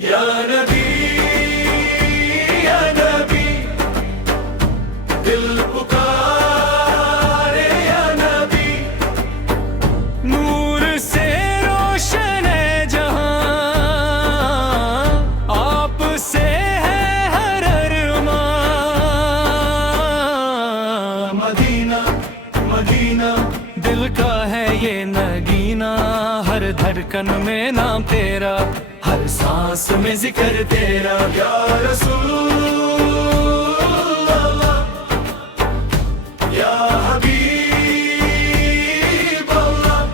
یا نبی یا نبی دل پکارے یا نبی نور سے روشن ہے جہاں آپ سے ہے ہر ارمان مدینہ مدینہ دل کا ہے یہ نگینہ ہر دھڑکن میں نام تیرا ہر سانس میں ذکر تیرا یا رسول اللہ یا حبیب اللہ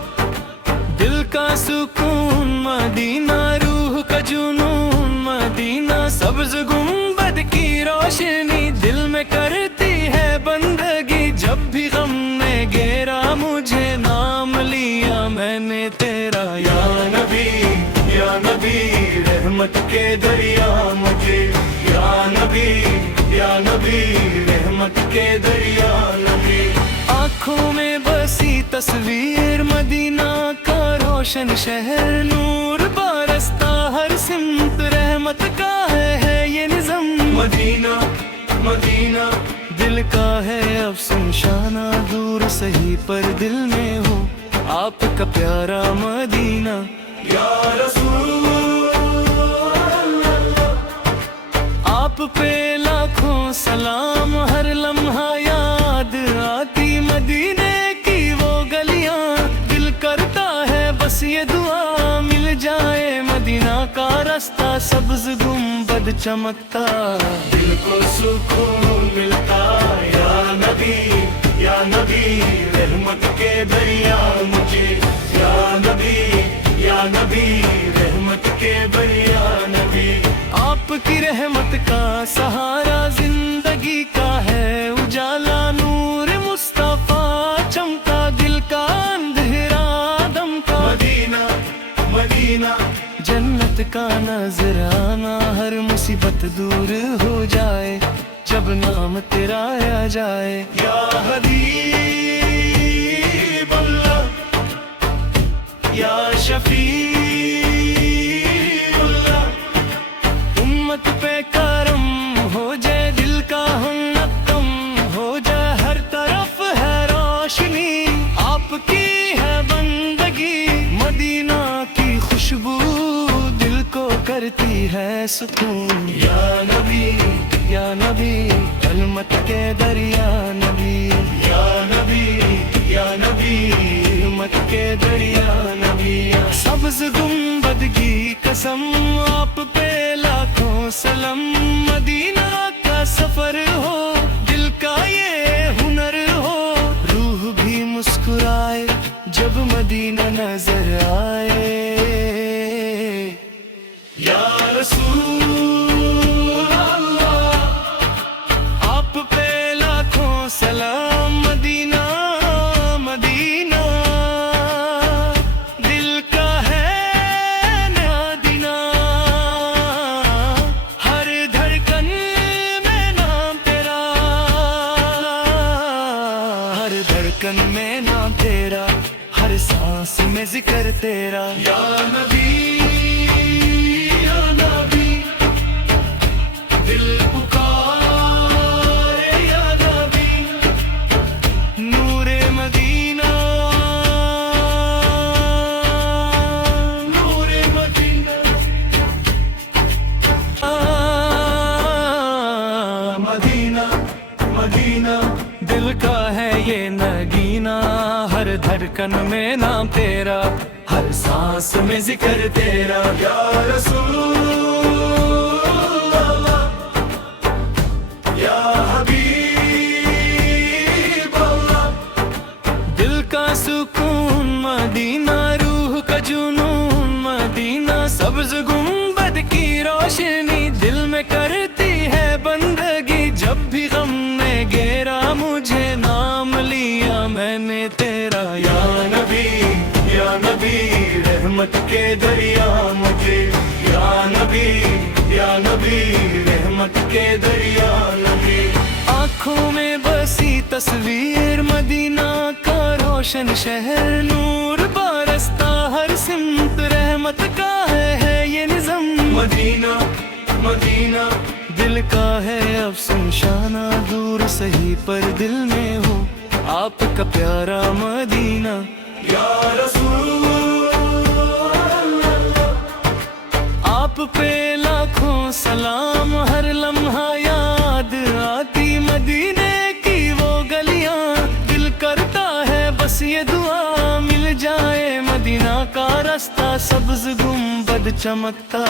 دل کا سکون مدینہ روح کا جنون مدینہ سبز گنبد کی روشنی دل میں کرتی ہے بندگی جب بھی غم نے گھیرا مجھے نام لیا میں نے تیرا یا نبی رحمت کے دریا مجھے یا نبی رحمت کے دریا نبی آنکھوں میں بسی تصویر مدینہ کا روشن شہر نور بارستا ہر سمت رحمت کا ہے یہ نظم مدینہ مدینہ دل کا ہے افسون شانہ دور سہی پر دل میں ہو آپ کا پیارا مدینہ یا رسول اللہ آپ پہ لاکھوں سلام ہر لمحہ یاد آتی مدینے کی وہ گلیاں دل کرتا ہے بس یہ دعا مل جائے مدینہ کا راستہ سبز گنبد چمکتا دل کو سکون ملتا یا نبی رحمت کے دریا مجھے یا نبی رحمت کے دریا نبی آپ کی رحمت کا سہارا زندگی کا ہے اجالا نور مصطفیٰ چمکا دل کا اندھیرا دم کا مدینہ مدینہ جنت کا نذرانہ ہر مصیبت دور ہو جائے جب نام تیرا آ جائے یا حبیب اللہ یا شفیع اللہ امت پہ کرم ہو جائے دل کا ہم ہو جائے ہر طرف ہے روشنی آپ کی ہے بندگی مدینہ کی خوشبو دل کو کرتی ہے سکون یا نبی رحمت کے دریا نبی یا نبی رحمت کے دریا نبی سبز گنبد کی قسم آپ پہ لاکھوں سلام مدینہ کا سفر ہو دل کا یہ ہنر ہو روح بھی مسکرائے جب مدینہ نظر آئے یا رسول اللہ آپ پہ لاکھوں سلام مدینہ مدینہ دل کا ہے نادینہ ہر دھڑکن میں نام تیرا ہر دھڑکن میں نام تیرا ہر سانس میں ذکر تیرا یا نبی دل پکارے یا نبی نور مدینہ نور مدینہ مدینہ مدینہ دل کا ہے یہ نگینہ ہر دھڑکن میں نام تیرا ہر سانس میں ذکر تیرا یا رسول اللہ یا حبیب اللہ دل کا سکون مدینہ روح کا جنون مدینہ سبز گنبد کی روشنی دل میں کرتی ہے بندگی جب بھی غم نے گھیرا مجھے نام لیا میں نے تیرا یا نبی رحمت کے دریا مجھے یا نبی رحمت کے دریا نبی آنکھوں میں بسی تصویر مدینہ کا روشن شہر نور بارستا ہر سمت رحمت کا ہے یہ نظم مدینہ مدینہ دل کا ہے اب شمشانہ دور سہی پر دل میں ہو آپ کا پیارا مدینہ یا رسول آپ پہ لاکھوں سلام ہر لمحہ یاد آتی مدینے کی وہ گلیاں دل کرتا ہے بس یہ دعا مل جائے مدینہ کا رستہ سبز گنبد چمکتا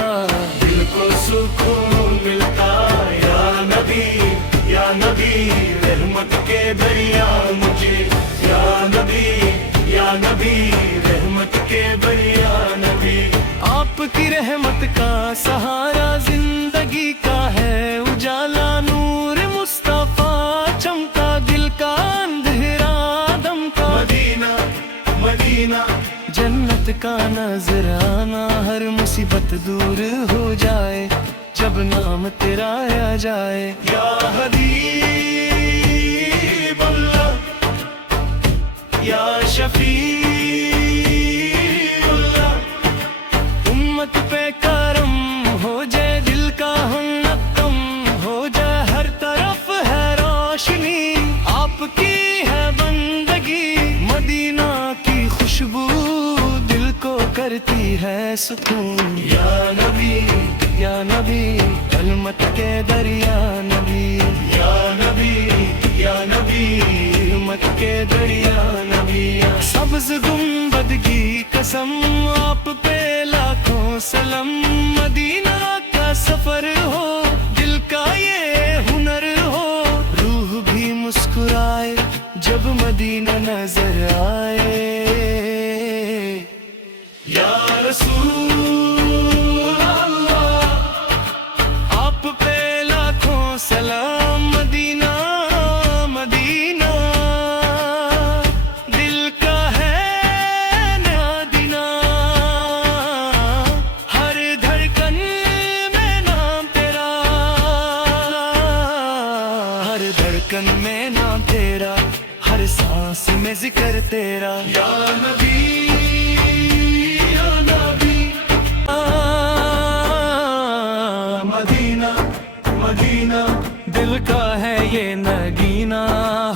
دل کو سکون ملتا یا نبی رحمت کے دریا مجھے یا نبی رحمت کے دریا نبی آپ کی رحمت کا سہارا زندگی کا ہے اجالا نور مصطفیٰ چمکا دل کا اندھیرا دم کا مدینہ مدینہ جنت کا نذرانہ ہر مصیبت دور ہو جائے جب نام تیرا آ جائے یا حبیب اللہ یا شفیع اللہ امت پہ کرم ہو جائے دل کا ہم ہو جائے ہر طرف ہے روشنی آپ کی ہے بندگی مدینہ کی خوشبو دل کو کرتی ہے سکون یا نبی علمت کے دریا نبی یا نبی علمت کے دریا نبی سبز گنبد کی قسم آپ پہ لاکھوں سلام مدینہ کا سفر ہو دل کا یہ ہنر ہو روح بھی مسکرائے جب مدینہ نظر آئے یا رسول اللہ آپ پہ لاکھوں سلام مدینہ مدینہ دل کا ہے نادینہ ہر دھڑکن میں نام تیرا ہر دھڑکن میں نام تیرا ہر سانس میں ذکر تیرا یا نبی مدینہ مدینہ دل کا ہے یہ نگینہ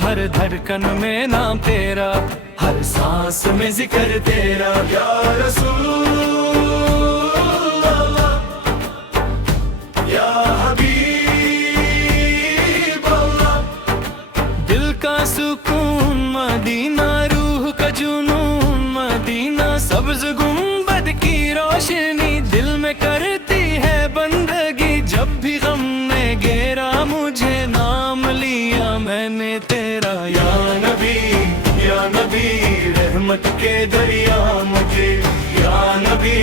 ہر دھڑکن میں نام تیرا ہر سانس میں ذکر تیرا یا رسول اللہ یا حبیب اللہ دل کا سکون مدینہ روح کا جنون مدینہ سبز گنبد کی روشنی دل میں کرتی ہے بندگی جب بھی غم نے گھیرا مجھے نام لیا میں نے تیرا یا نبی رحمت کے دریا مجھے یا نبی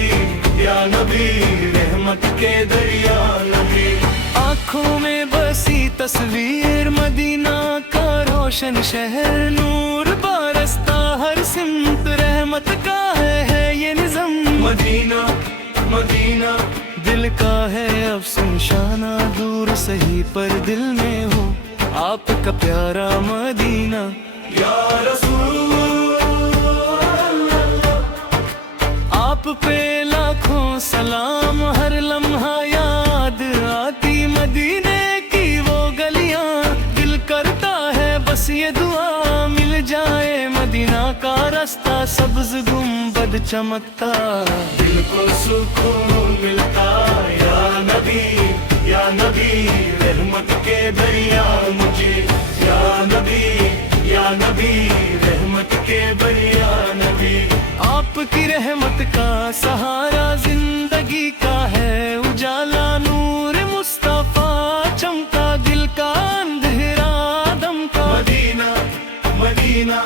رحمت کے دریا نبی آنکھوں میں بسی تصویر مدینہ کا روشن شہر نور بارستا ہر سمت رحمت کا ہے یہ نظم مدینہ مدینہ دل کا ہے اب شمشانہ دور سہی پر دل میں ہو آپ کا پیارا مدینہ یا رسول اللہ آپ پہ لاکھوں سلام ہر لمحہ یاد آتی مدینے کی وہ گلیاں دل کرتا ہے بس یہ دعا مل جائے مدینہ کا رستہ سبز گنبد چمکتا دل کو سکون ملتا یا نبی رحمت کے دریا مجھے یا نبی رحمت کے دریا نبی آپ کی رحمت کا سہارا زندگی کا ہے اجالا نور مصطفیٰ چمکا دل کا اندھیرا دم کا مدینہ مدینہ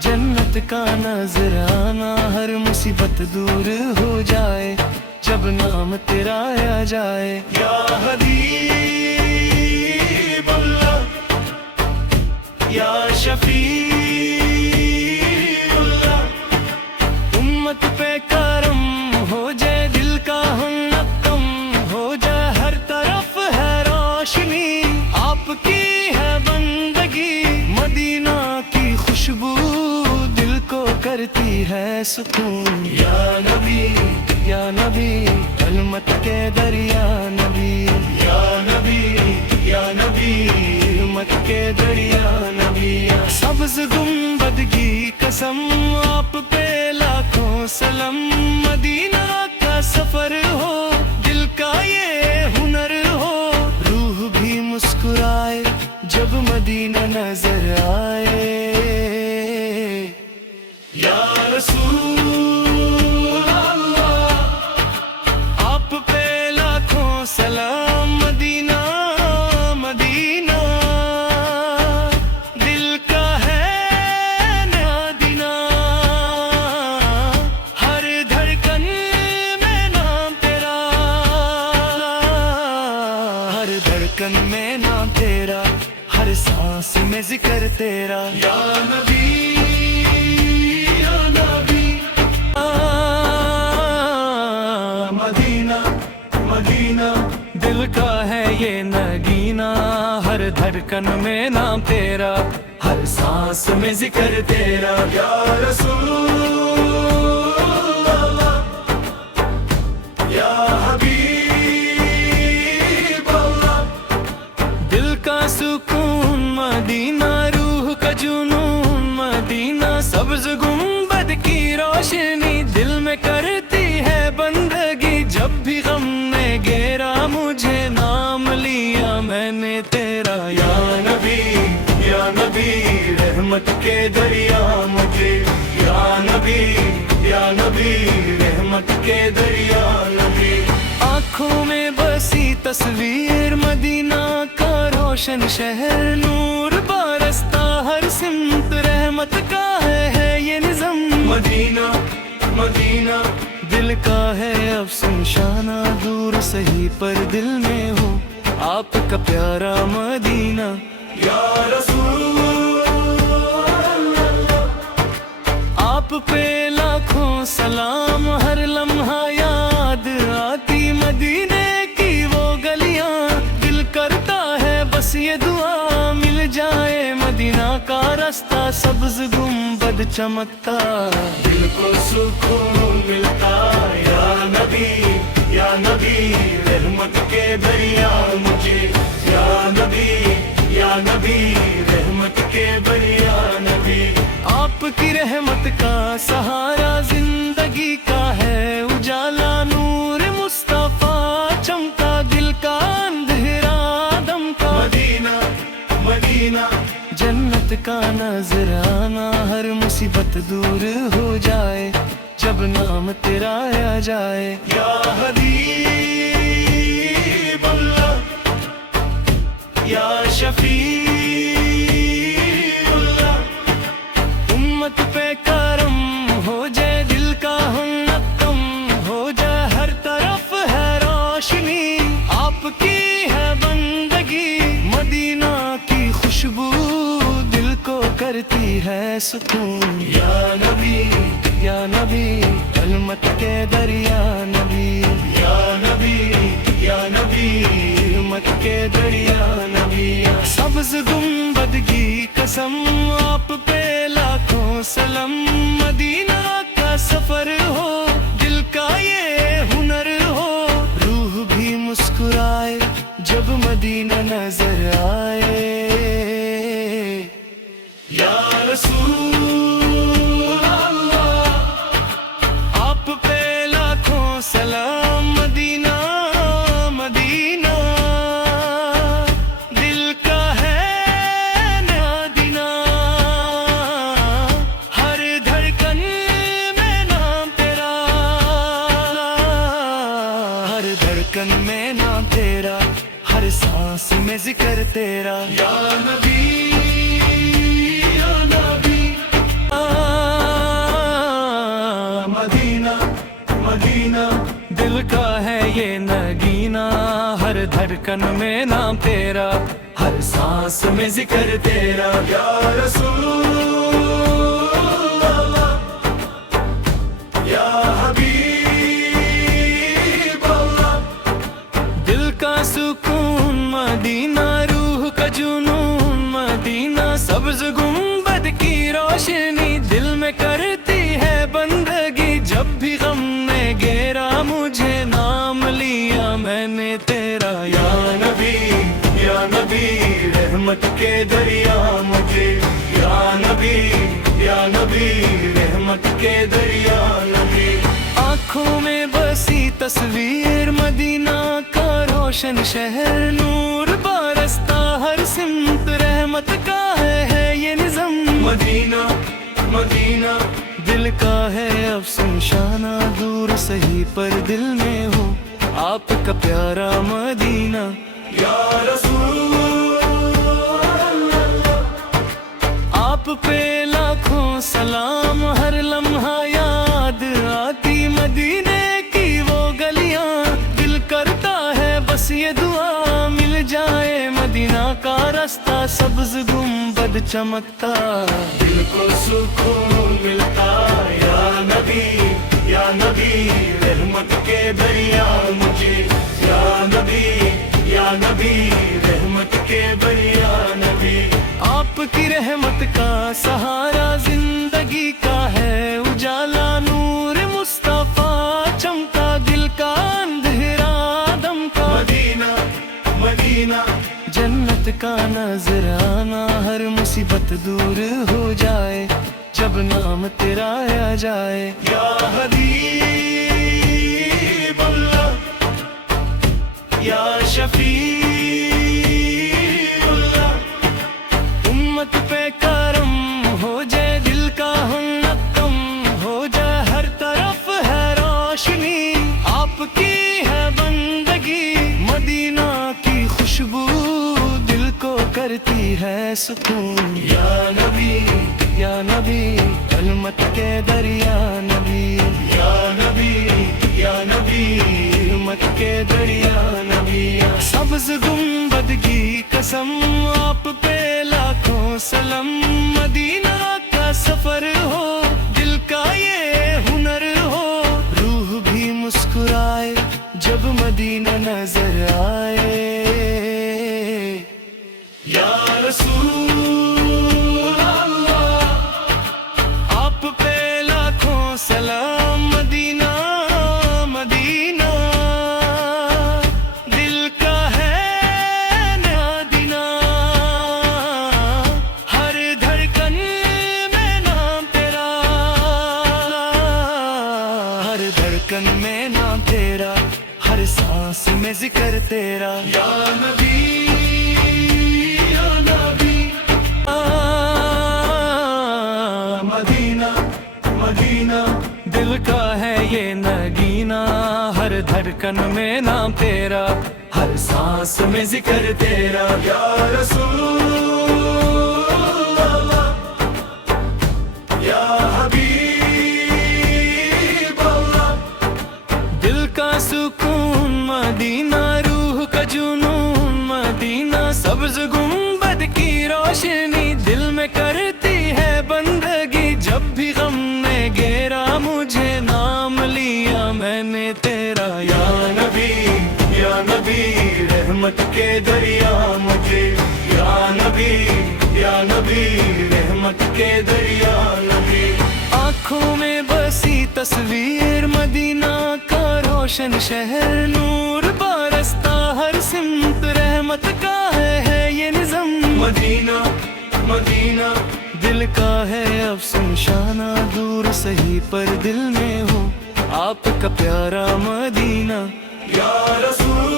جنت کا نذرانہ ہر مصیبت دور ہو جائے جب نام تیرا آ جائے یا حبیب اللہ یا شفیع اللہ امت پہ کرم ہو جائے دل کا ہم ہو جائے ہر طرف ہے روشنی آپ کی ہے بندگی مدینہ کی خوشبو دل کو کرتی ہے سکون یا نبی یا نبی علمت کے دریا نبی یا نبی یا نبی علمت کے دریا نبی سبز گنبد کی قسم آپ پہ لاکھوں سلام مدینہ کا سفر ہو دل کا یہ ہنر ہو روح بھی مسکرائے جب مدینہ نظر آئے یا رسول اللہ آپ پہ لاکھوں سلام مدینہ مدینہ دل کا ہے نادینہ ہر دھڑکن میں نام تیرا ہر دھڑکن میں نام تیرا ہر سانس میں ذکر تیرا یا نبی یا نبی مدینہ مدینہ دل کا ہے یہ نگینہ ہر دھڑکن میں نام تیرا ہر سانس میں ذکر تیرا یا رسول اللہ یا حبیب اللہ دل کا سکون مدینہ روح کا جنون مدینہ سبز گنبد کی روشنی دل میں کرتی ہے بندگی جب بھی غم نے گھیرا مجھے نام لیا میں نے تیرا یا نبی رحمت کے دریا مجھے یا نبی رحمت کے دریا نبی آنکھوں میں بسی تصویر مدینہ کا روشن شہر نور برستا ہر سمت رحمت کا ہے یہ نظم مدینہ مدینہ دل کا ہے افسون شانہ دور سہی پر دل میں ہو آپ کا پیارا مدینہ یا رسول اللہ آپ پہ لاکھوں سلام ہر لمحہ یاد آتی مدینے کی وہ گلیاں دل کرتا ہے بس یہ دعا مل جائے مدینہ کا راستہ سبز گنبد چمکتا دل کو سکون ملتا یا نبی رحمت کے دریا مجھے یا نبی رحمت کے دریا نبی آپ کی رحمت کا سہارا زندگی کا ہے اجالا نور مصطفیٰ چمکا دل کا اندھیرا دم کا مدینہ مدینہ جنت کا نظر آنا ہر مصیبت دور ہو جائے جب نام تیرا آ جائے یا حبیب اللہ یا شفیع اللہ امت پہ کرم ہو جائے دل کا ہم ہو جائے ہر طرف ہے روشنی آپ کی ہے بندگی مدینہ کی خوشبو دل کو کرتی ہے سکون یا نبی علمت کے دریا نبی یا نبی علمت کے دریا نبی سبز گنبد کی قسم آپ پہ لاکھوں سلام مدینہ کا سفر ہو دل کا یہ ہنر ہو روح بھی مسکرائے جب مدینہ نظر آئے یا رسول اللہ آپ پہ لاکھوں سلام مدینہ مدینہ دل کا ہے نادینہ ہر دھڑکن میں نام تیرا ہر دھڑکن میں نام تیرا ہر سانس میں ذکر تیرا یا نبی مدینہ مدینہ دل کا ہے یہ نگینہ ہر دھڑکن میں نام تیرا ہر سانس میں ذکر تیرا یا رسول اللہ یا حبیب اللہ دل کا سکون مدینہ روح کا جنون مدینہ سبز گنبد کی روشنی دل میں کرتی ہے بندگی جب بھی غم نے گھیرا تیرا یا نبی یا نبی رحمت کے دریا مجھے یا نبی یا نبی رحمت کے دریا نبی آنکھوں میں بسی تصویر مدینہ کا روشن شہر نور برستا ہر سمت رحمت کا ہے یہ نظم مدینہ مدینہ دل کا ہے افسون شانہ دور سہی پر دل میں ہو آپ کا پیارا مدینہ یا رسول آپ پہ لاکھوں سلام ہر لمحہ یاد آتی مدینے کی وہ گلیاں دل کرتا ہے بس یہ دعا مل جائے مدینہ کا راستہ سبز گنبد چمکتا دل کو سکون ملتا یا نبی رحمت کے دریا مجھے یا نبی رحمت کے دریا نبی آپ کی رحمت کا سہارا زندگی کا ہے اجالا نور مصطفیٰ چمکا دل کا اندھیرا دم کا مدینہ مدینہ جنت کا نظرانہ ہر مصیبت دور ہو جائے جب نام تیرا آ جائے یا حبیب اللہ یا شفیع اللہ امت پہ کرم ہو جائے دل کا ہم ہو جائے ہر طرف ہے روشنی آپ کی ہے بندگی مدینہ کی خوشبو دل کو کرتی ہے سکون یا نبی علمت کے دریا نبی یا نبی علمت کے دریا نبی سبز گنبد کی قسم آپ پہ لاکھوں سلام مدینہ کا سفر ہو دل کا یہ ہنر ہو روح بھی مسکرائے جب مدینہ نظر آئے یا رسول اللہ آپ پہ لاکھوں سلام مدینہ مدینہ دل کا ہے نادینہ ہر دھڑکن میں نام تیرا ہر دھڑکن میں نام تیرا ہر سانس میں ذکر تیرا یا نبی مدینہ مدینہ دل کا ہے یہ نگینہ ہر دھڑکن میں نام تیرا ہر سانس میں ذکر تیرا یا رسول اللہ یا حبیب اللہ دل کا سکون مدینہ روح کا جنون مدینہ سبز گنبد کی روشنی دل میں کرتی ہے بندگی جب بھی غم نے گھیرا مجھے نام لیا میں نے تیرا یا نبی رحمت کے دریا مجھے یا نبی رحمت کے دریا نبی آنکھوں میں بسی تصویر مدینہ کا روشن شہر نور برستا ہر سمت رحمت کا ہے یہ نظم مدینہ مدینہ دل کا ہے افسون شانہ دور سہی پر دل میں ہو آپ کا پیارا مدینہ یا رسول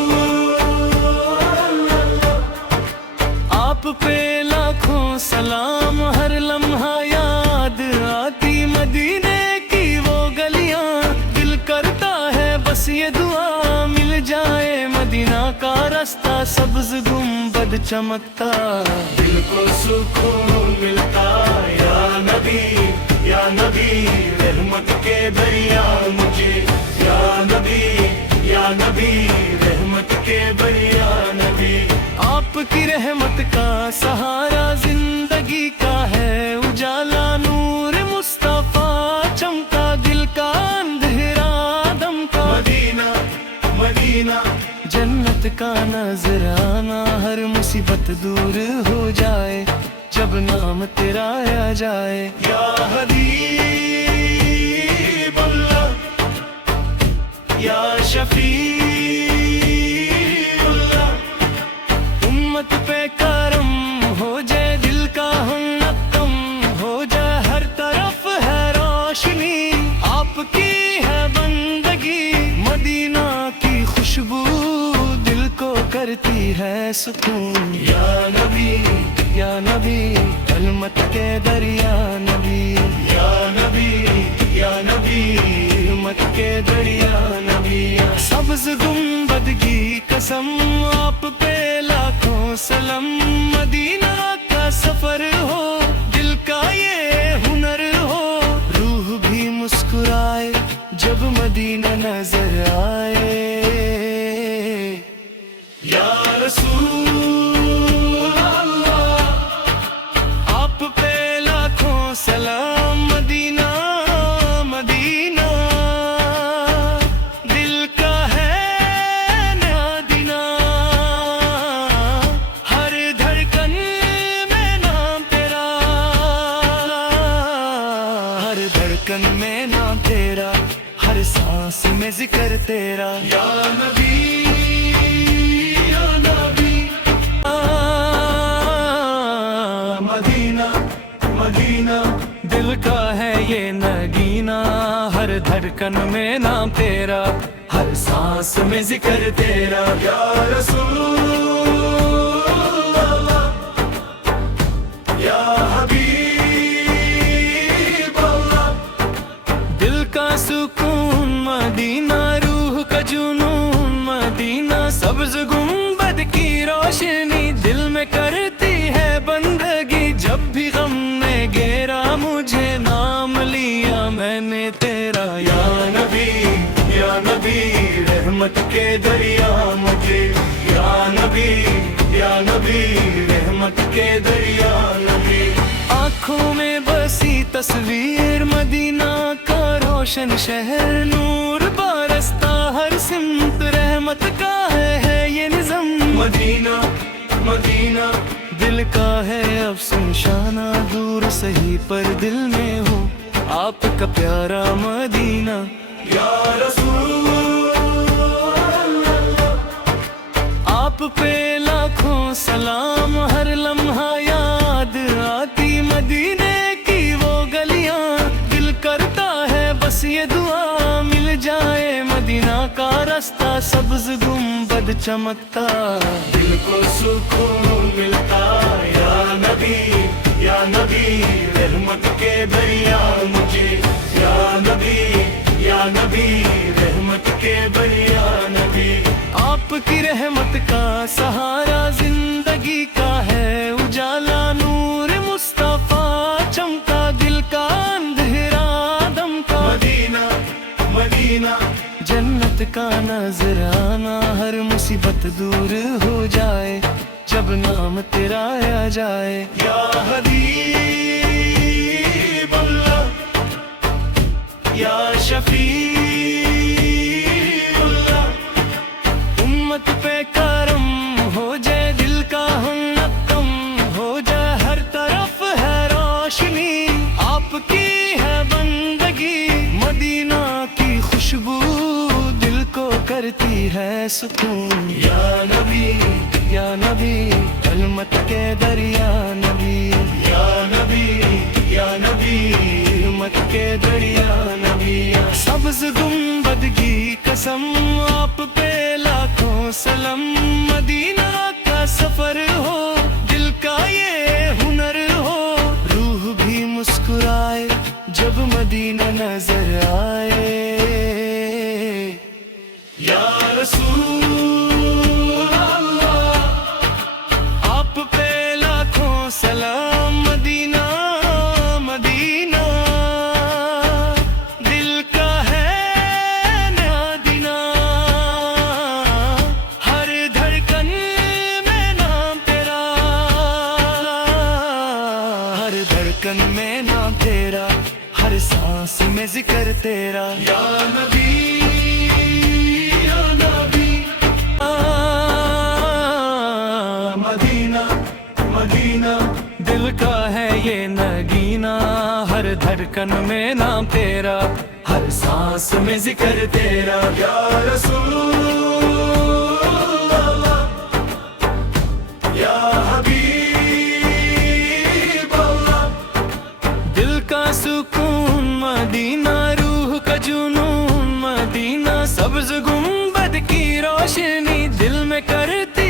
اللہ آپ پہ لاکھوں سلام ہر لمحہ یاد آتی مدینے کی وہ گلیاں دل کرتا ہے بس یہ دعا مل جائے مدینہ کا راستہ سبز گنبد چمکتا دل کو سکون ملتا یا نبی رحمت کے دریا مجھے یا نبی رحمت کے دریا نبی آپ کی رحمت کا سہارا زندگی کا ہے اجالا نور مصطفیٰ چمکا دل کا اندھیرا دم کا مدینہ مدینہ جنت کا نظرانہ ہر مصیبت دور ہو جائے جب نام تیرا آ جائے یا حبیب اللہ یا شفیع کرتی ہے سکون یا نبی یا نبی کلمت کے دریا نبی یا نبی یا نبی کلمت کے دریا نبی سبز گنبد کی قسم آپ پہ لاکھوں سلام مدینہ کا سفر ہو دل کا یہ ہنر ہو روح بھی مسکرائے جب مدینہ نظر آئے یا رسول اللہ آپ پہ لاکھوں سلام مدینہ مدینہ دل کا ہے نادینہ ہر دھڑکن میں نام تیرا ہر دھڑکن میں نام تیرا ہر سانس میں ذکر تیرا یا نبی یا نبی مدینہ مدینہ دل کا ہے یہ نگینہ ہر دھڑکن میں نام تیرا ہر سانس میں ذکر تیرا یا رسول اللہ یا حبیب اللہ دل کا سکون مدینہ روح کا جنون مدینہ سبز گنبد کی روشنی دل میں کرتی ہے بندگی جب بھی غم نے گھیرا مجھے نام لیا میں نے تیرا یا نبی رحمت کے دریا مجھے یا نبی رحمت کے دریا نبی آنکھوں میں بسی تصویر مدینہ کا روشن شہر نور برستا ہر سمت رحمت کا ہے یہ نظم مدینہ مدینہ دل کا ہے افسون شانہ دور سہی پر دل میں ہو آپ کا پیارا مدینہ یا رسول اللہ آپ پہ لاکھوں سلام ہر لمحہ یاد آتی مدینے کی وہ گلیاں دل کرتا ہے بس یہ دعا مل جائے مدینہ کا راستہ سبز گنبد چمکتا دل کو سکون ملتا یا نبی رحمت کے دریا مجھے یا نبی رحمت کے دریا نبی آپ کی رحمت کا سہارا زندگی کا ہے اجالا نور مصطفیٰ چمکا دل کا اندھیرا دم کا مدینہ مدینہ جنت کا نظرانہ ہر مصیبت دور ہو جائے جب نام تیرا آ جائے یا حبیب اللہ یا شفیع اللہ امت پہ کرم ہو جائے دل کا ہم ہو جائے ہر طرف ہے روشنی آپ کی ہے بندگی مدینہ کی خوشبو دل کو کرتی ہے سکون یا نبی کلمت کے دریا نبی یا نبی کلمت کے دریا نبی سبز گنبد کی قسم آپ پہ لاکھوں سلام مدینہ کا سفر ہو دل کا یہ ہنر ہو روح بھی مسکرائے جب مدینہ نظر آئے یا رسول اللہ آپ پہ لاکھوں سلام مدینہ مدینہ دل کا ہے نادینہ ہر دھڑکن میں نام تیرا ہر دھڑکن میں نام تیرا ہر سانس میں ذکر تیرا یا نبی مدینہ مدینہ دل کا ہے یہ نگینہ ہر دھڑکن میں نام تیرا ہر سانس میں ذکر تیرا یا رسول اللہ یا حبیب اللہ دل کا سکون مدینہ روح کا جنون مدینہ سبز گنبد کی روشنی دل میں کرتی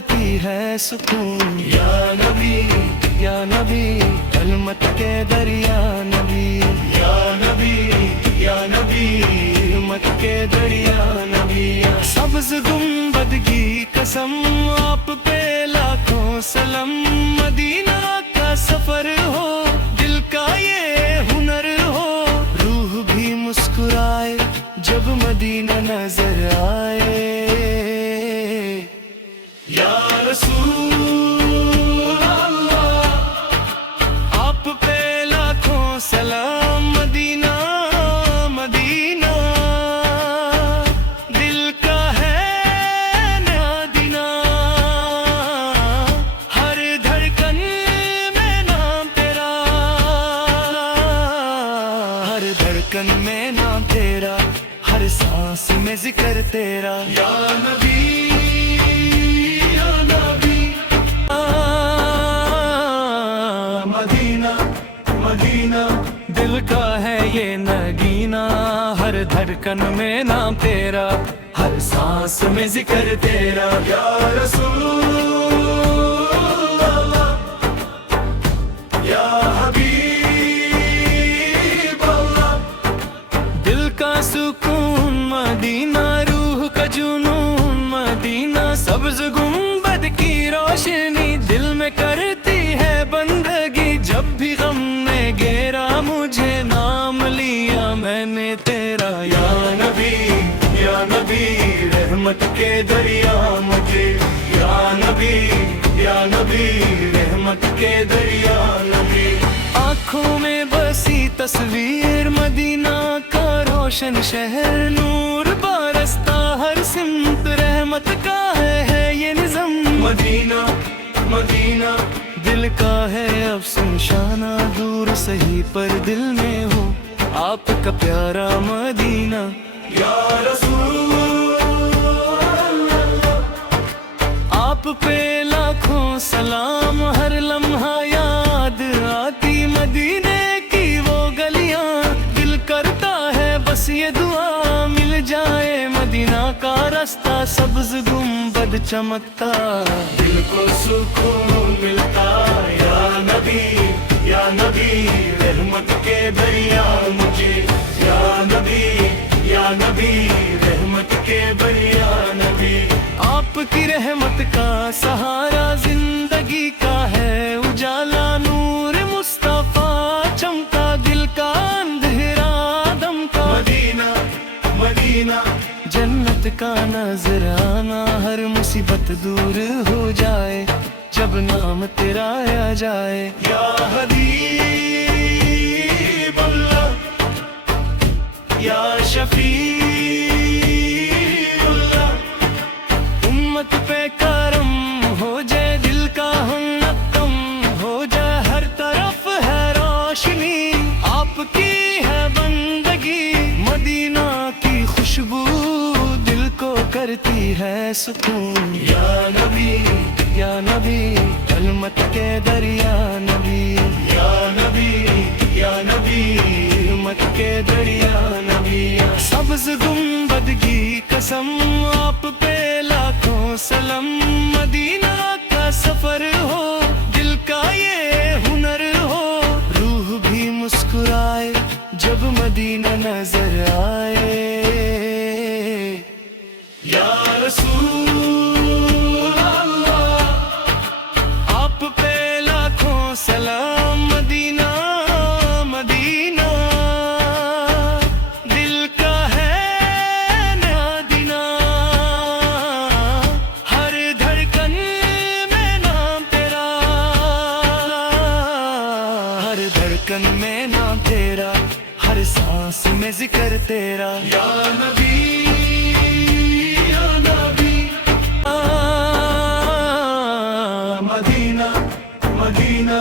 کرتی ہے سکون یا نبی یا نبی کلمت کے دریا نبی یا نبی یا نبی کلمت کے دریا نبی سبز گنبد کی قسم آپ پہ لاکھوں سلام مدینہ کا سفر ہو دل کا یہ ہنر ہو روح بھی مسکرائے جب مدینہ نظر آئے یا رسول اللہ آپ پہ لاکھوں سلام مدینہ مدینہ دل کا ہے نادینہ ہر دھڑکن میں نام تیرا ہر دھڑکن میں نام تیرا ہر سانس میں ذکر تیرا یا نبی یا نبی مدینہ مدینہ دل کا ہے یہ نگینہ ہر دھڑکن میں نام تیرا ہر سانس میں ذکر تیرا یا رسول اللہ یا حبیب اللہ دل کا سکون مدینہ روح کا جنون مدینہ سبز گنبد کی روشنی دل میں کرتی ہے بندگی جب بھی غم نے گھیرا مجھے نام لیا میں نے تیرا یا نبی رحمت کے دریا مجھے یا نبی رحمت کے دریا نبی آنکھوں میں بسی تصویر مدینہ کا روشن شہر نور برستا ہر سمت رحمت کا ہے یہ نظم مدینہ مدینہ دل کا ہے اب سنشانہ دور سہی پر دل میں ہو آپ کا پیارا مدینہ یا رسول اللہ آپ پہ لاکھوں سلام ہر لمحہ یاد آتی مدینے کی وہ گلیاں دل کرتا ہے بس یہ دعا مل جائے مدینہ کا راستہ سبز گنبد چمکتا دل کو سکون ملتا یا نبی رحمت کے دریا مجھے یا نبی رحمت کے دریا نبی آپ کی رحمت کا سہارا زندگی کا ہے اجالا نور مصطفیٰ چمکا دل کا اندھیرا دم کا مدینہ مدینہ جنت کا نظرانہ ہر مصیبت دور ہو جائے جب نام تیرا آ جائے یا حبیب اللہ یا شفیع اللہ امت پہ کرم ہو جائے دل کا ہم نقم ہو جائے ہر طرف ہے روشنی آپ کی ہے بندگی مدینہ کی خوشبو دل کو کرتی ہے سکون یا نبی کلمت کے دریا نبی یا نبی کلمت کے دریا نبی سبز گنبد کی قسم آپ پہ لاکھوں سلام مدینہ کا سفر ہو دل کا یہ ہنر ہو روح بھی مسکرائے جب مدینہ نظر آئے یا رسول اللہ آپ پہ لاکھوں سلام مدینہ مدینہ دل کا ہے نادینہ ہر دھڑکن میں نام تیرا ہر دھڑکن میں نام تیرا ہر سانس میں ذکر تیرا یا نبی مدینہ مدینہ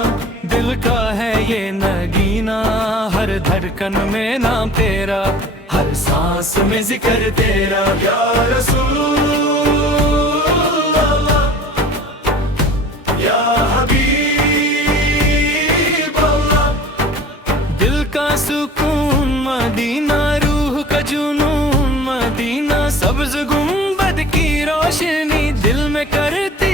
دل کا ہے یہ نگینہ ہر دھڑکن میں نام تیرا ہر سانس میں ذکر تیرا یا رسول اللہ یا حبیب اللہ دل کا سکون مدینہ روح کا جنون مدینہ سبز گنبد کی روشنی دل میں کرتی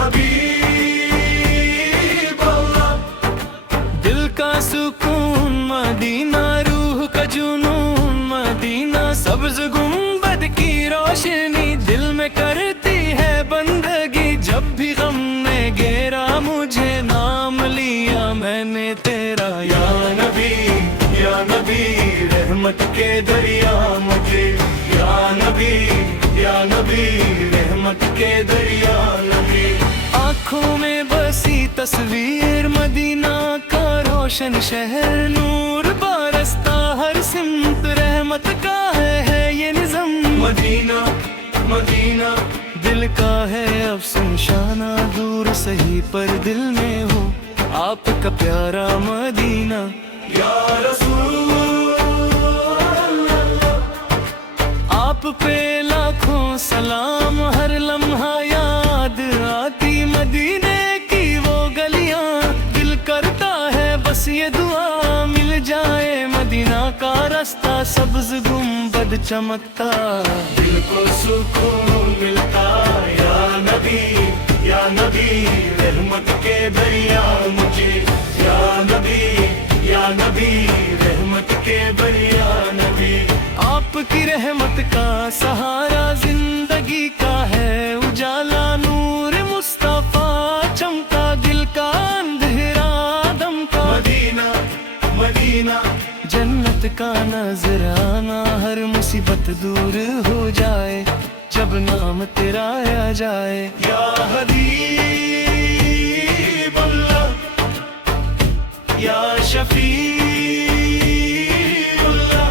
حبیب اللہ دل کا سکون مدینہ روح کا جنون مدینہ سبز گنبد کی روشنی دل میں کرتی ہے بندگی جب بھی غم نے گھیرا مجھے نام لیا میں نے تیرا یا نبی رحمت کے دریا مجھے یا نبی رحمت کے دریا نبی آنکھوں میں بسی تصویر مدینہ کا روشن شہر نور برستا ہر سمت رحمت کا ہے یہ نظم مدینہ دل کا ہے افسون شانہ دور سہی پر دل میں ہو آپ کا پیارا مدینہ یا رسول آپ پہ لاکھوں سلام ہر لمحہ یاد آتی مدینے کی وہ گلیاں دل کرتا ہے بس یہ دعا مل جائے مدینہ کا راستہ سبز گنبد چمکتا دل کو سکون ملتا یا نبی رحمت کے دریا مجھے یا نبی رحمت کے دریا نبی آپ کی رحمت کا سہارا زندگی کا ہے اجالا نور مصطفیٰ چمکا دل کا اندھیرا دم کا مدینہ جنت کا نظرانہ ہر مصیبت دور ہو جائے جب نام تیرا آ جائے یا حبیب اللہ یا شفیع اللہ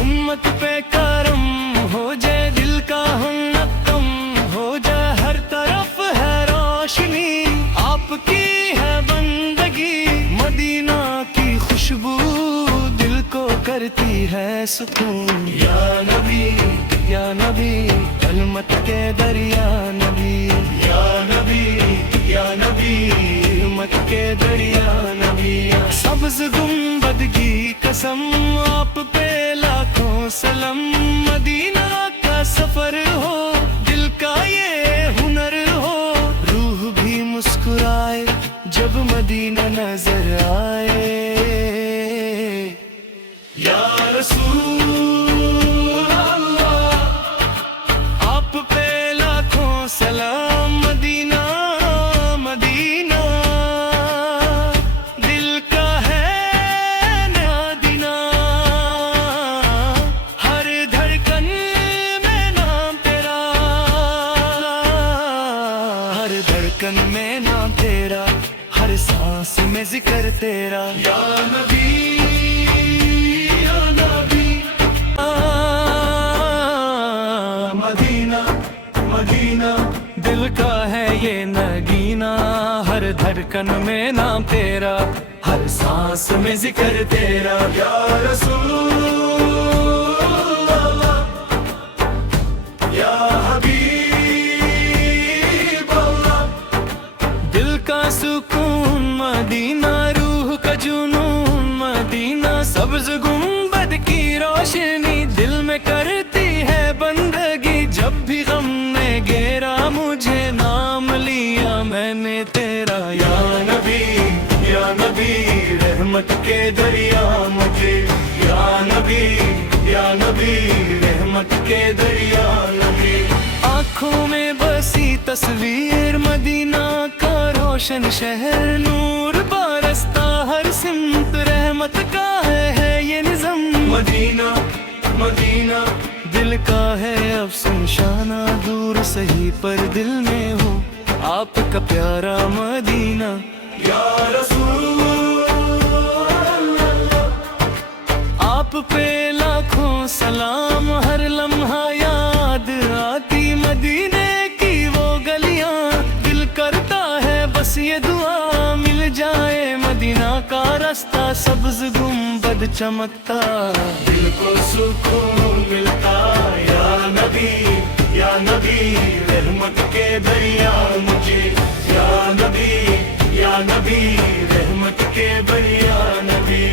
امت پہ کرم ہو جائے دل کا ہم ہو جائے ہر طرف ہے روشنی آپ کی ہے بندگی مدینہ کی خوشبو دل کو کرتی ہے سکون یا نبی علمت کے دریا نبی یا نبی علمت کے دریا نبی سبز گنبد کی قسم آپ پہ لاکھوں سلام مدینہ کا سفر ہو دل کا یہ ہنر ہو روح بھی مسکرائے جب مدینہ نظر آئے یا رسول اللہ آپ پہ لاکھوں سلام مدینہ دل کا ہے مدینہ ہر دھڑکن میں نام تیرا ہر دھڑکن میں نام تیرا ہر سانس میں ذکر تیرا یا نبی مدینہ دل کا ہے یہ نگینہ ہر دھڑکن میں نام تیرا ہر سانس میں ذکر تیرا یا رسول اللہ یا حبیب اللہ دل کا سکون مدینہ روح کا جنون مدینہ سبز گنبد کی روشنی دل میں کرتی ہے بندگی جب بھی غم نے گھیرا مجھے نام لیا میں نے تیرا یا نبی رحمت کے دریا مجھے یا نبی رحمت کے دریا نبی آنکھوں میں بسی تصویر مدینہ کا روشن شہر نور برستا ہر سمت رحمت کا ہے یہ نظم مدینہ دل کا ہے افسون شانہ دور سہی پر دل میں ہو آپ کا پیارا مدینہ یا رسول اللہ آپ پہ لاکھوں سلام ہر لمحہ یاد آتی مدینے کی وہ گلیاں دل کرتا ہے بس یہ دعا مل جائے مدینہ کا راستہ سبز گنبد چمکتا دل کو سکون ملتا یا نبی رحمت کے دریا مجھے یا نبی رحمت کے دریا نبی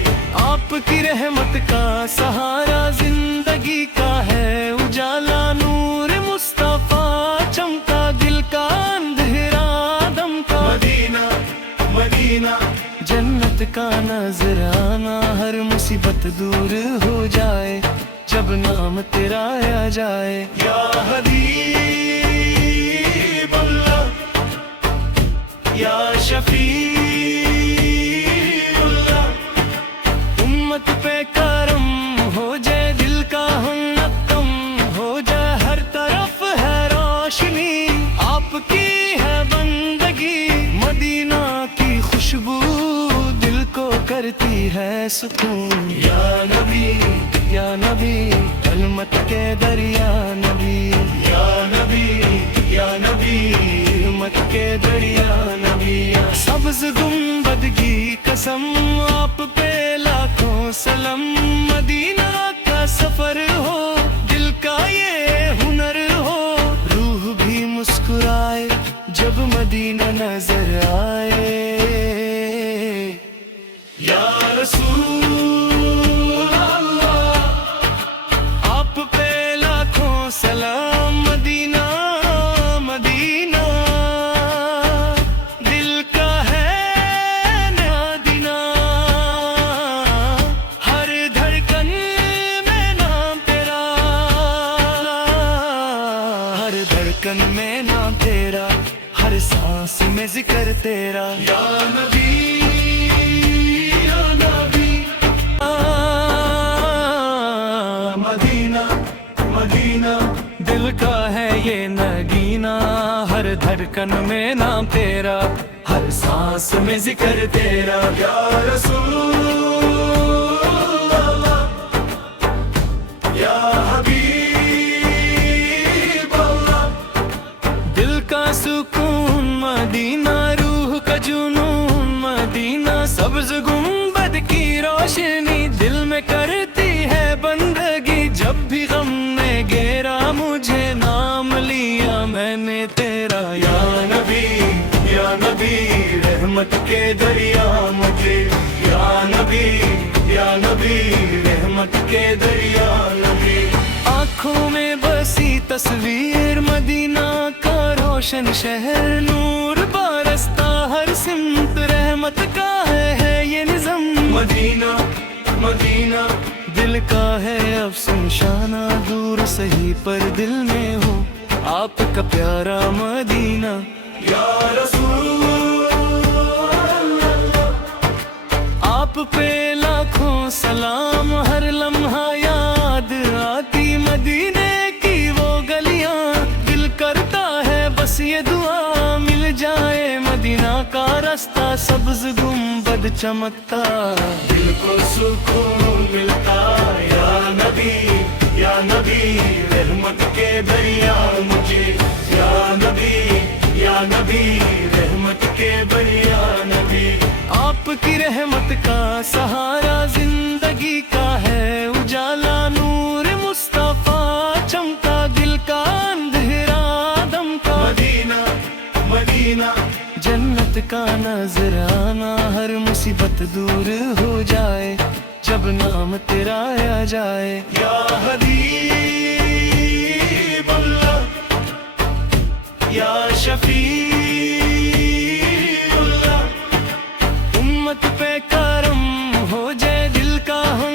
آپ کی رحمت کا سہارا زندگی کا ہے اجالا نور مصطفیٰ چمکا دل کا اندھیرا کا نظر آنا، ہر مصیبت دور ہو جائے جب نام تیرا آ جائے۔ یا حبیب اللہ یا شفیع اللہ، امت پہ کرم ہو جائے، دل کا ہم ہو جائے، ہر طرف ہے روشنی آپ کی ہے بندگی، مدینہ کی خوشبو دل کو کرتی ہے سکون۔ یا نبی یا نبی کلمت کے دریا نبی، یا نبی یا نبی رحمت کے دریا نبی، سبز گنبد کی قسم آپ پہ لاکھوں سلام، مدینہ کا سفر ہو، دل کا یہ ہنر ہو، روح بھی مسکرائے جب مدینہ نظر آئے۔ یا رسول اللہ آپ پہ لاکھوں سلام، مدینہ مدینہ دل کا ہے نادینہ، ہر دھڑکن میں نام تیرا، ہر دھڑکن میں نام تیرا، ہر سانس میں ذکر تیرا۔ یا نبی یا نبی مدینہ مدینہ دل کا ہے یہ نگینہ، ہر دھڑکن میں نام تیرا، ہر سانس میں ذکر تیرا۔ یا رسول اللہ یا حبیب اللہ، دل کا سکون مدینہ، روح کا جنون مدینہ، سبز گنبد کی روشنی دل میں کرتی ہے بندگی، جب بھی غم نے گھیرا مجھے نام لیا میں نے تیرا۔ یا نبی یا نبی رحمت کے دریا مجھے، یا نبی یا نبی رحمت کے دریا نبی۔ آنکھوں میں بسی تصویر مدینہ کا روشن شہر، نور برستا ہر سمت، رحمت کا ہے یہ نظم، مدینہ مدینہ دل کا ہے اب شمشانہ، دور سہی پر دل میں ہو آپ کا پیارا مدینہ۔ یا رسول اللہ آپ پہ لاکھوں سلام، ہر لمحہ یاد آتی مدینے کی وہ گلیاں، دل کرتا ہے بس یہ دعا مل جائے مدینہ کا راستہ، سبز گنبد چمکتا دل کو سکون ملتا۔ یا نبی یا نبی رحمت کے دریا مجھے، یا نبی یا نبی رحمت کے دریا نبی۔ آپ کی رحمت کا سہارا زندگی کا ہے اجالا، نور مصطفیٰ چمکا دل کا اندھیرا دم کا، مدینہ مدینہ جنت کا نظر آنا، ہر مصیبت دور ہو جائے جب نام تیرا آ جائے۔ یا حبیب اللہ یا شفیع اللہ، امت پہ کرم ہو جائے، دل کا ہم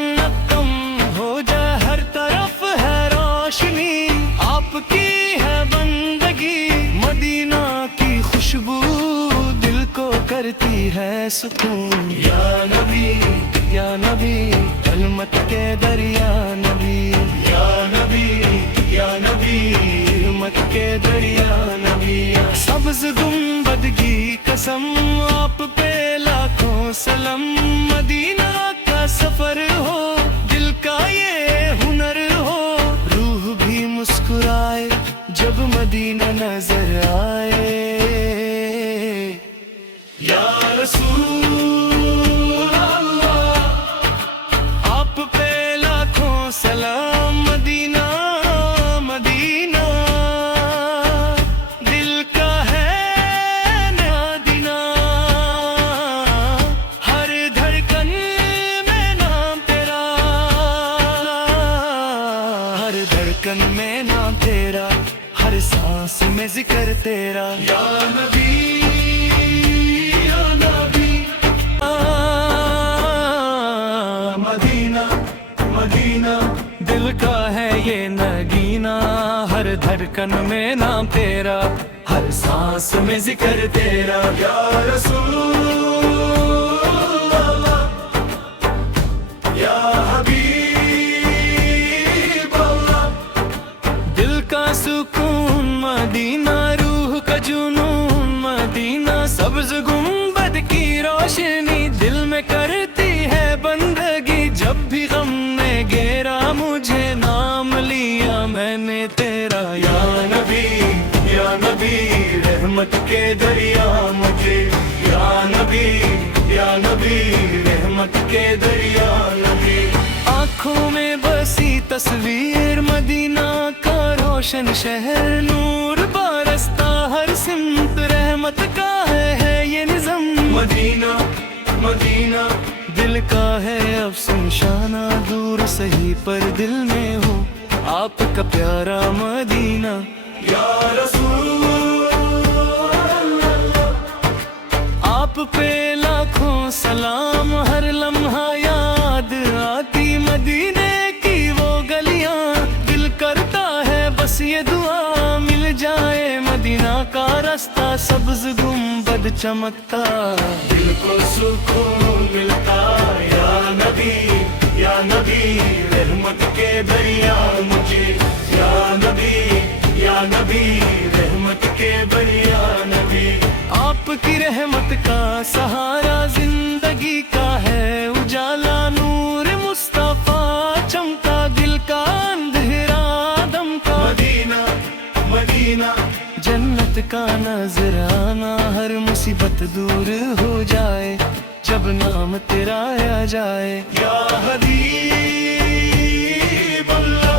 ہو جائے، ہر طرف ہے روشنی آپ کی ہے بندگی، مدینہ کی خوشبو دل کو کرتی ہے سکون۔ یا نبی یا نبی کلمت کے دریا نبی، یا نبی یا نبی رحمت کے دریا نبی، سبز گنبد کی قسم آپ پہ لاکھوں سلام، مدینہ کا سفر ہو، دل کا یہ ہنر ہو، روح بھی مسکرائے جب مدینہ نظر آئے۔ یا رسول اللہ آپ پہ لاکھوں سلام، مدینہ مدینہ دل کا ہے نادینہ، ہر دھڑکن میں نام تیرا، ہر دھڑکن میں نام تیرا، ہر سانس میں ذکر تیرا۔ یا نبی یا نبی دھڑکن میں نام تیرا، ہر سانس میں ذکر تیرا، یا رسول اللہ یا حبیب اللہ۔ دل کا سکون مدینہ، روح کا جنون مدینہ، سبز گنبد کی روشنی دل میں کرتی ہے بندگی، جب بھی غم نے گھیرا مجھے نام لیا میں نے تیرا، یا نبی رحمت کے دریا مجھے، یا نبی رحمت کے دریا نبی۔ آنکھوں میں بسی تصویر مدینہ کا روشن شہر، نور برستا ہر سمت، رحمت کا ہے یہ نظم، مدینہ مدینہ دل کا ہے افسون شانہ، دور سہی پر دل میں ہو آپ کا پیارا مدینہ، یا رسول اللہ آپ پہ لاکھوں سلام، ہر لمحہ یاد آتی مدینے کی وہ گلیاں، دل کرتا ہے بس یہ دعا مل جائے مدینہ کا رستہ، سبز گنبد چمکتا، دل کو سکون ملتا، یا نبی رحمت کے دریا مجھے، یا نبی رحمت کے دریا نبی۔ آپ کی رحمت کا سہارا زندگی کا ہے اجالا، نور مصطفیٰ چمکا دل کا اندھیرا دم کا، مدینہ جنت کا نظرانہ، ہر مصیبت دور ہو جائے جب نام تیرا آ جائے، یا حبیب اللہ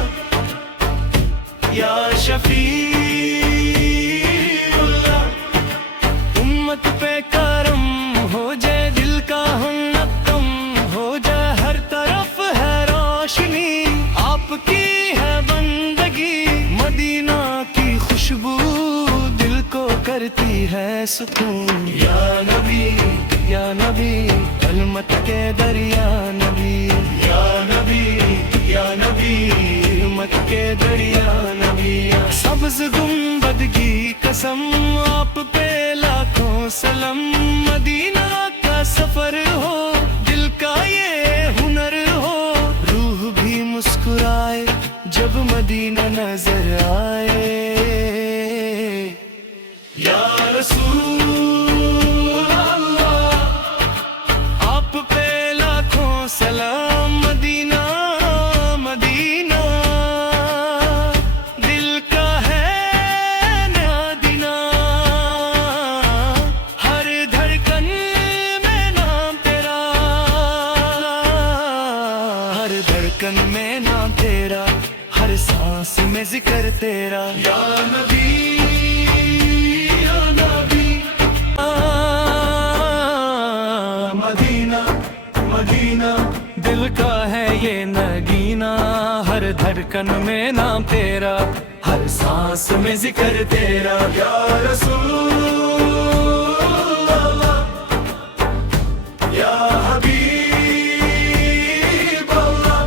یا شفیع اللہ۔ امت پہ کرم ہو جائے، دل کا ہم ہو جائے، ہر طرف ہے روشنی آپ کی ہے بندگی، مدینہ کی خوشبو دل کو کرتی ہے سکون، یا نبی علمت کے دریا نبی، یا نبی علمت کے دریا نبی، سبز گنبد کی قسم آپ پہ لاکھوں سلام، مدینہ کا سفر ہو دل کا یہ ہنر ہو، روح بھی مسکرائے جب مدینہ نظر آئے، یا رسول اللہ آپ پہ لاکھوں سلام، مدینہ دل کا ہے نادینہ، ہر دھڑکن میں نام تیرا، ہر دھڑکن میں نام تیرا، ہر سانس میں ذکر تیرا، یا نبی مدینہ دل کا ہے یہ نگینہ، ہر دھڑکن میں نام تیرا، ہر سانس میں ذکر تیرا، یا رسول اللہ یا حبیب اللہ۔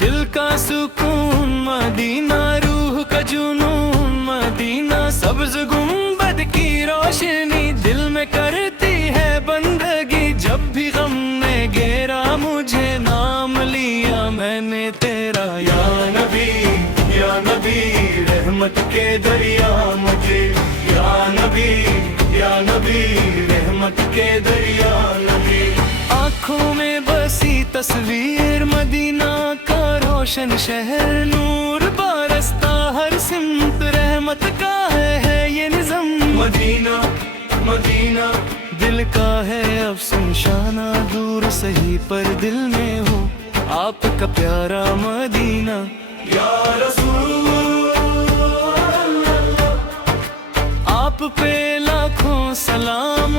دل کا سکون مدینہ، روح کا جنون مدینہ، سبز گنبد کی روشنی دل میں کرتی ہے بندگی، جب بھی غم نے گھیرا مجھے نام لیا میں نے تیرا، یا نبی رحمت کے دریا مجھے، یا نبی رحمت کے دریا نبی۔ آنکھوں میں بسی تصویر مدینہ کا روشن شہر، نور برستا ہر سمت، رحمت کا ہے یہ نظم، مدینہ دل کا ہے افسون شانہ، دور سہی پر دل میں ہو آپ کا پیارا مدینہ، یا رسول اللہ آپ پہ لاکھوں سلام،